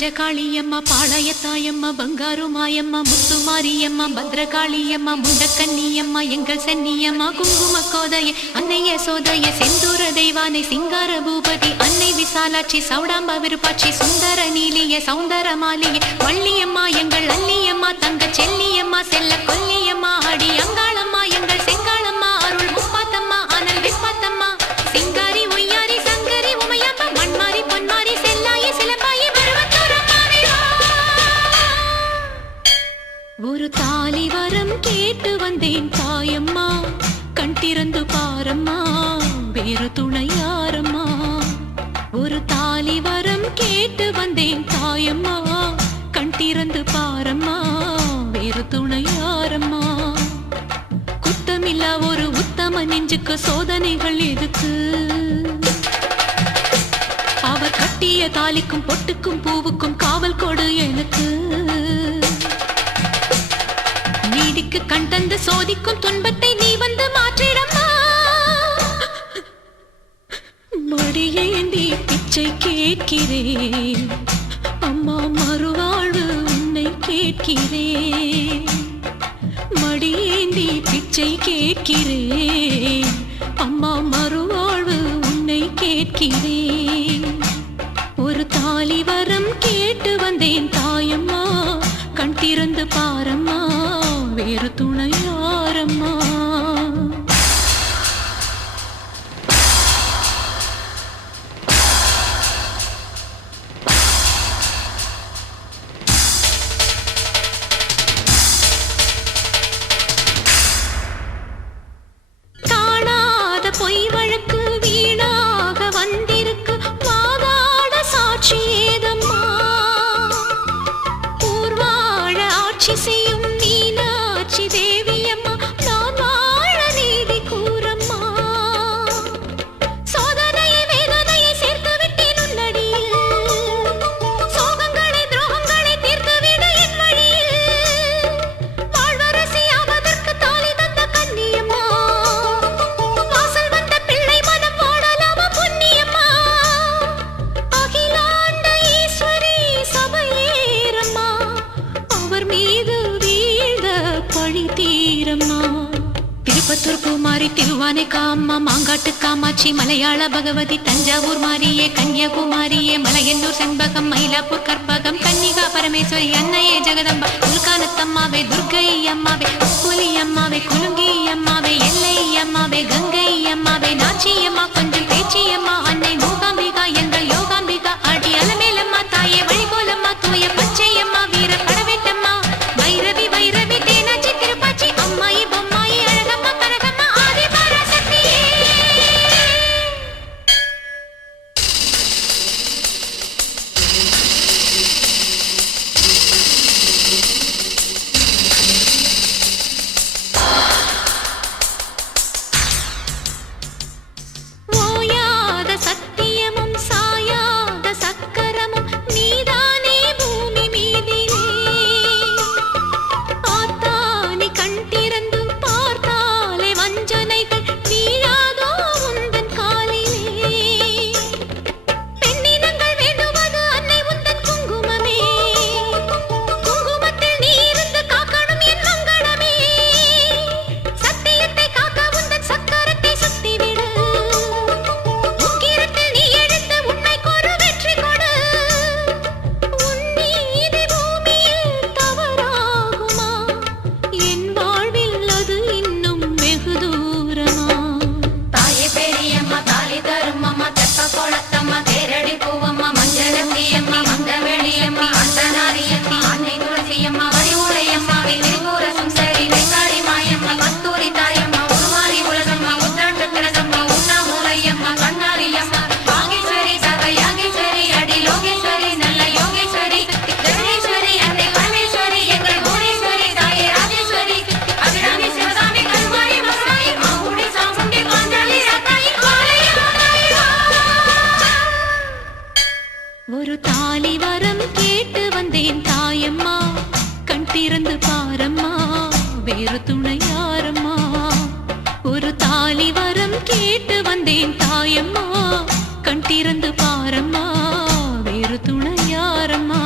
ராஜகாளியம்மா பாளையத்தாயம்மா பங்காரு மாயம்மா முத்துமாரியம்மா பத்ரகாளியம்மா முண்டக்கன்னியம்மா எங்கள் சென்னியம்மா குங்கும கோதைய அன்னைய சோதைய செந்தூர தெய்வானை சிங்கார பூபதி அன்னை விசாலாட்சி சௌடாம்பா விருப்பாட்சி சுந்தர நீலிய சௌந்தர மாலிய வள்ளியம்மா எங்கள் அல்லியம்மா தங்க செல்லியம்மா செல்ல கொல்லியம்மா அடி அங்காளம்மா எங்கள் செங்காளம்மா அருள் முப்பாத்தம்மா அனல் விஸ்பாத்தம்மா சிங்காரி ஒய்யாரி சங்கரி உமையம்மா மண்மாரி பொன்மாரி செல்லாயி சிலம்பாயி ஒரு தாலி வரம் கேட்டு வந்தேன் தாயம்மா கண் திறந்து பாரம்மா வேறு துணை யாரம்மா ஒரு தாலி வரம் கேட்டு வந்தேன் தாயம்மா கண் திறந்து பாரம்மா வேறு துணை யாரம்மா குத்தமில்லா ஒரு உத்தம நெஞ்சுக்கு சோதனைகள் எதுக்கு அவர் கட்டிய தாலிக்கும் பொட்டுக்கும் பூவுக்கும் காவல் கொடு எனக்கு நீதிக்கு கண் தந்து சோதிக்கும் துன்பத்தை நீ வந்து மாற்றிடம்மா மடியேந்தி பிச்சை கேட்கிறேன் அம்மா மறுவாழ்வு உன்னை கேட்கிறேன் மடியேந்தி பிச்சை கேட்கிறேன் அம்மா மறுவாழ்வு உன்னை கேட்கிறேன் ஒரு தாலி வரம் கேட்டு வந்தேன் தாயம்மா கண் திறந்து பாரம்மா வேறு துணை யாரம்மா காணாத பொய் வழக்கு வீணாக வந்திருக்கு வாதாட சாட்சி ஏதம்மா ஊர்வாழ ஆட்சி செய்யும் மீனாட்சி தேவியம்மா நான் வாழ நீதி கூறம்மா சோதனையை வேதனையை சேர்த்து விட்டேன் உன்னடியில் சோகங்களை துரோகங்களை தீர்த்து விடு என் வழியில் வாழ்வரசி ஆவதற்கு தாலி தந்த கன்னியம்மா வாசல் வந்த பிள்ளை மனம் வாழலாமா புண்ணியம்மா அகிலாண்ட ஈஸ்வரி சபையேரம்மா அவர் மீது பழி தீரம்மா திருப்பத்தூர் பூமாரி திருவானை காம்மா மாங்காட்டு காமாட்சி மலையாள பகவதி தஞ்சாவூர் மாரியே கன்னியாகுமாரியே மலையன்னூர் செண்பகம் மயிலாப்பூர் கற்பகம் கன்னிகா பரமேஸ்வரி அன்னையே ஜெகதம்பா உள்கானத்தம்மாவே துர்க்கை அம்மாவே புலி அம்மாவே குலுங்கி அம்மாவே எல்லை அம்மாவே கங்கை அம்மாவே நாச்சி அம்மா கொஞ்சம் பேச்சி அம்மா அன்னை மூகாம்பிகா எங்கள் யோகாம்பிகா அடி அலமேலம்மா தாயே வழிபோலம்மா தூய பச்சை அம்மா வீர படவேட்டம்மா வைரவி வைரவி தேனாச்சி திருப்பாச்சி அம்மாயி பொம்மாயி அழகம்மா கனகம்மா ஆதி பராசக்தியே ஓயாத சத்தியமும் சாயாத சக்கரமும் நீதானே பூமி மீதிலே ஆத்தானி கண் திறந்து பார்த்தாலே வஞ்சனைகள் நீழாதோ உந்தன் காலிலே பெண்ணினங்கள் வேண்டுவது அன்னை உந்தன் குங்குமமே குங்குமத்தில் நீ இருந்து காக்கணும் என் மங்களமே சத்தியத்தை காக்க உந்தன் சக்கரத்தை சுத்திவிடு உக்கிரத்தில் நீ எழுந்து உண்மை கூறு வெற்றி கொடு உன் நீதி பூமியில் தவறாகுமா என் வாழ்வில் அது இன்னும் வெகு தூரமா தாயே பெரியம்மா தாலி தரும் அம்மா தெப்ப கோலத்தம்மா தேரடி பூவம்மா மஞ்சளத்தியம்மா மந்தவெளியம்மா அந்தனாரியம்மா அன்னை துளசியம்மா வடிவுடையம்மா திருபுர சுந்தரி வெங்காளி மாயம்மா கஸ்தூரி தாயம்மா உருமாரி உலகம்மா உத்ராட்ச கலசம்மா உண்ணாமூலையம்மா கண்ணாரியம்மா வாகேஸ்வரி சகயாகேஸ்வரி அடி லோகேஸ்வரி நல்ல யோகேஸ்வரி ஜெகதீஸ்வரி அன்னை பரமேஸ்வரி எங்கள் புவனேஸ்வரி தாயே ராஜேஸ்வரி அபிராமி சிவகாமி கருமாரி மசாயி மாங்குடி சாமுண்டி பாஞ்சாலி ரத்தாயி ஒரு தாலி வரம் கேட்டு வந்தேன் தாயம்மா கண் திறந்து பாரம்மா வேறு துணை யாரம்மா ஒரு தாலி வரம் கேட்டு வந்தேன் தாயம்மா கண் திறந்து பாரம்மா வேறு துணை யாரம்மா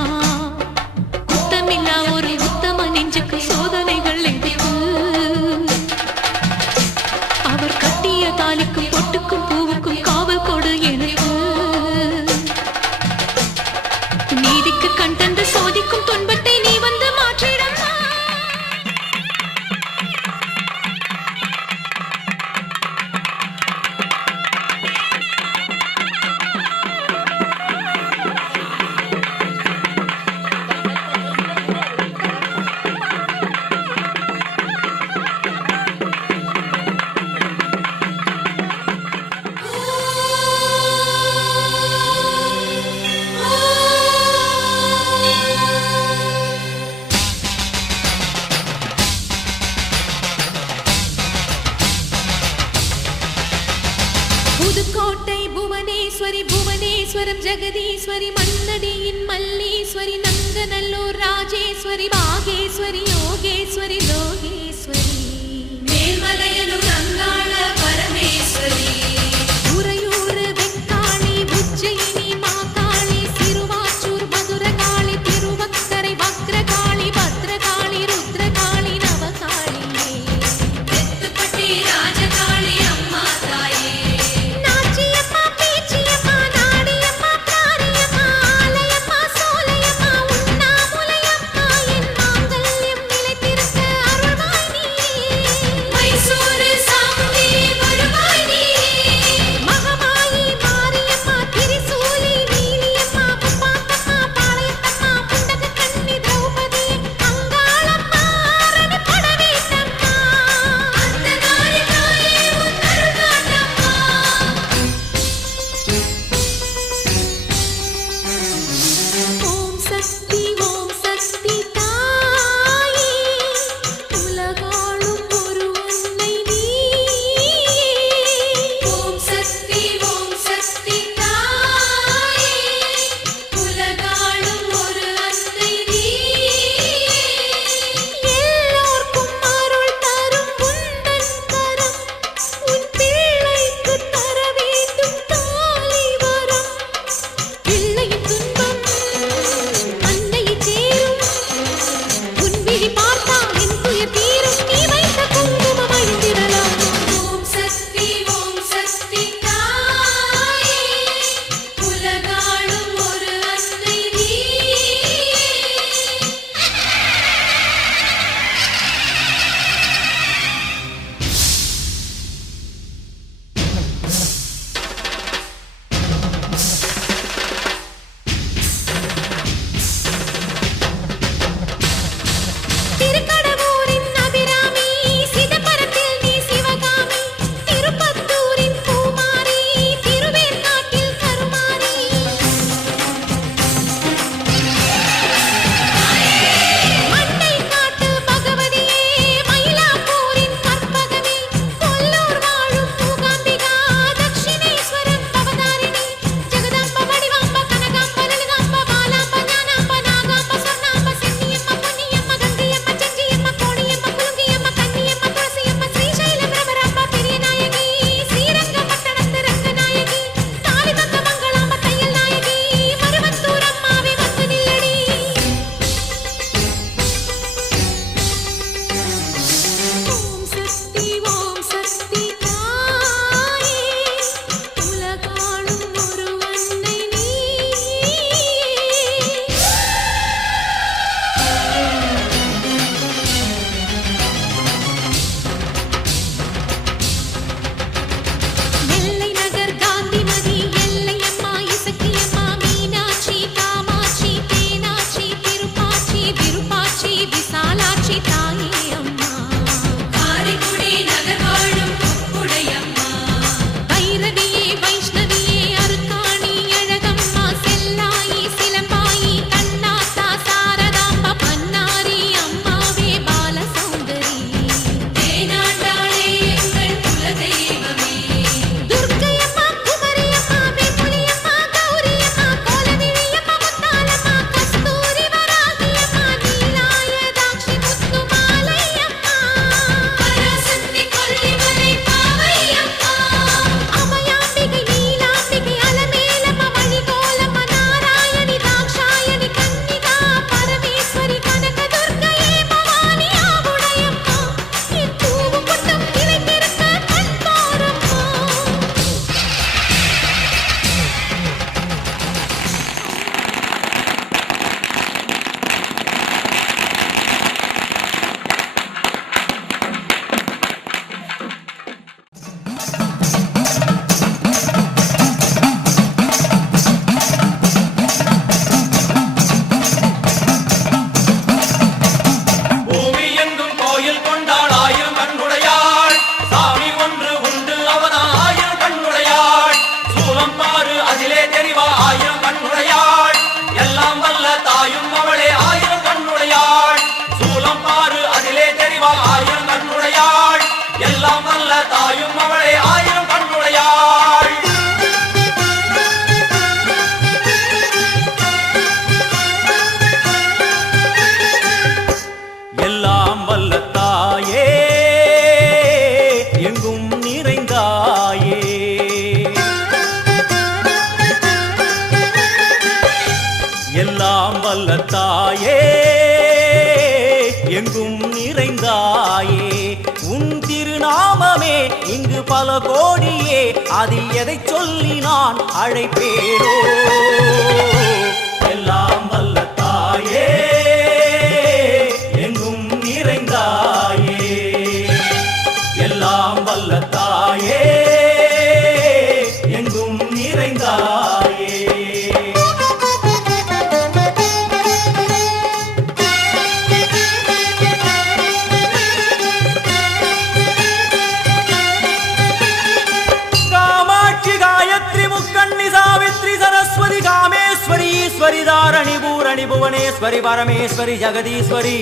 மகேஸ்வரி புவனேஸ்வரம் ஜெகதீஸ்வரி மண்ணடியின் மல்லீஸ்வரி நங்கநல்லூர் ராஜேஸ்வரி பாகேஸ்வரி யோகேஸ்வரி லோகேஸ்வரி மேல்மலையனூர் அங்காள பரமேஸ்வரி உறையூர் வெக்காளி உஜ்ஜயினி மாகாளி சிறுவாச்சூர் மதுரகாளி திருவக்கரை வக்ரகாளி பத்ரகாளி ருத்ரகாளி நவகாளியே தெத்துப்பட்டி ராஜகாளி அம்மா தாயே நாச்சியம்மா பேச்சியம்மா நாடியம்மா காரியம்மா ஆலயம்மா சோலையம்மா உண்ணாமுலையம்மா என் மாங்கல்யம் எல்லாம் வல்ல தாயே எங்கும் நிறைந்தாயே எல்லாம் வல்ல தாயே எங்கும் நிறைந்தாயே உன் திருநாமமே இங்கு பல கோடியே அதில் எதை சொல்லி நான் அழைப்பேரோ எல்லாம் வல்ல தாயே எங்கும் நிறைந்தாயே எல்லாம் வல்ல தாயே எங்கும் நிறைந்தாயே ஈஸ்வரி பூரணி புவனேஸ்வரி பரமேஸ்வரி ஜெகதீஸ்வரி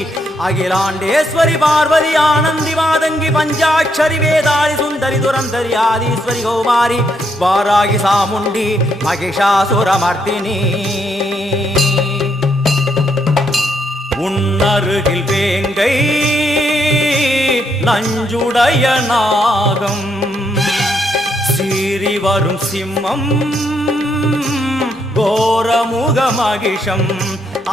அகிலாண்டேஸ்வரி பார்வதி ஆனந்தி மாதங்கி பஞ்சாட்சரி வேதாளி சுந்தரி துரந்தரி ஆதீஸ்வரி கௌமாரி வாராகி சாமுண்டி மகிஷாசுரமர்த்தினி உன்னருகில் வேங்கை நஞ்சுடைய நாகம் சீறி வரும் சிம்மம் கோரமுக மகிஷம்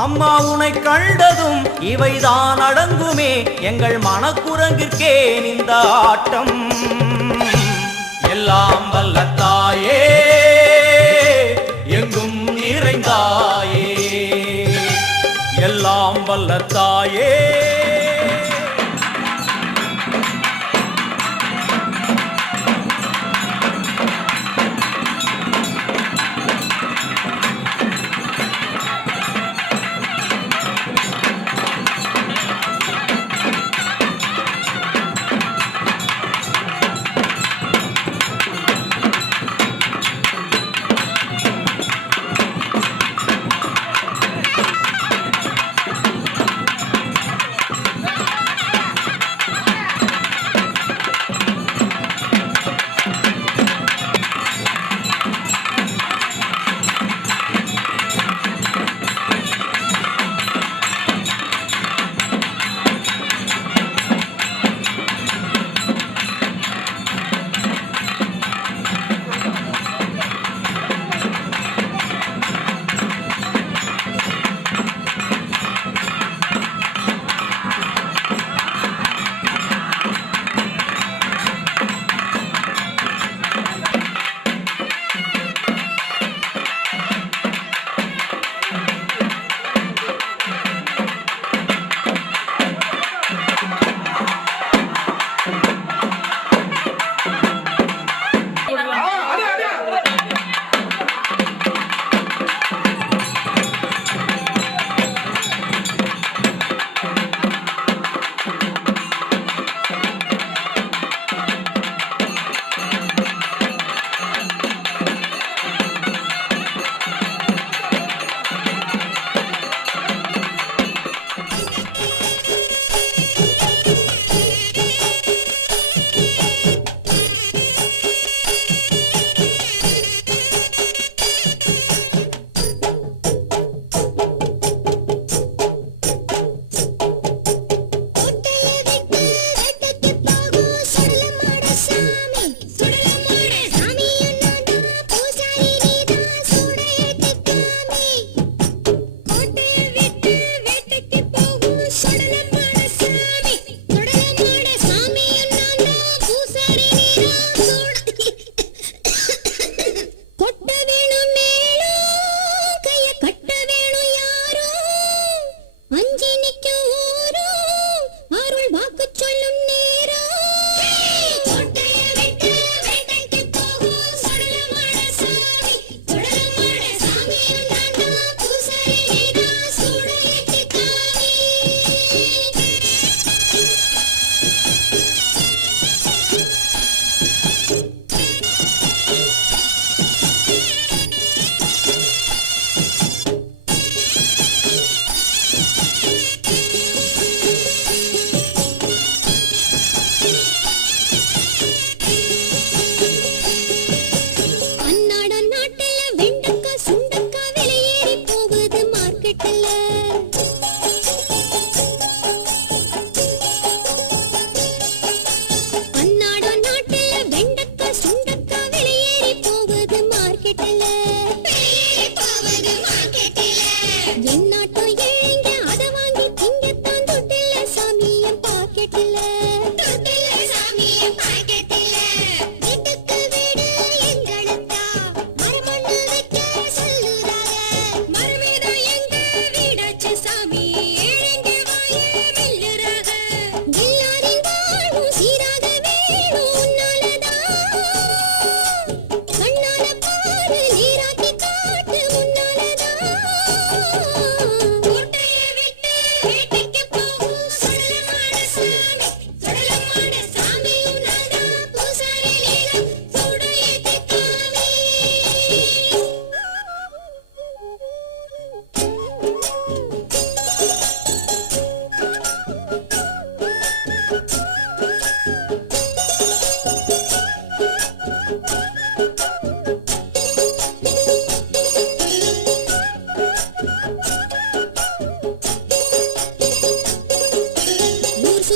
அம்மா உனை கண்டதும் இவைதான் அடங்குமே எங்கள் மனக்குரங்கிற்கே இந்த ஆட்டம் எல்லாம் வல்ல தாயே எங்கும் நிறைந்தாயே எல்லாம் வல்ல தாயே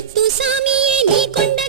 முத்துசாமியே நீ கொண்ட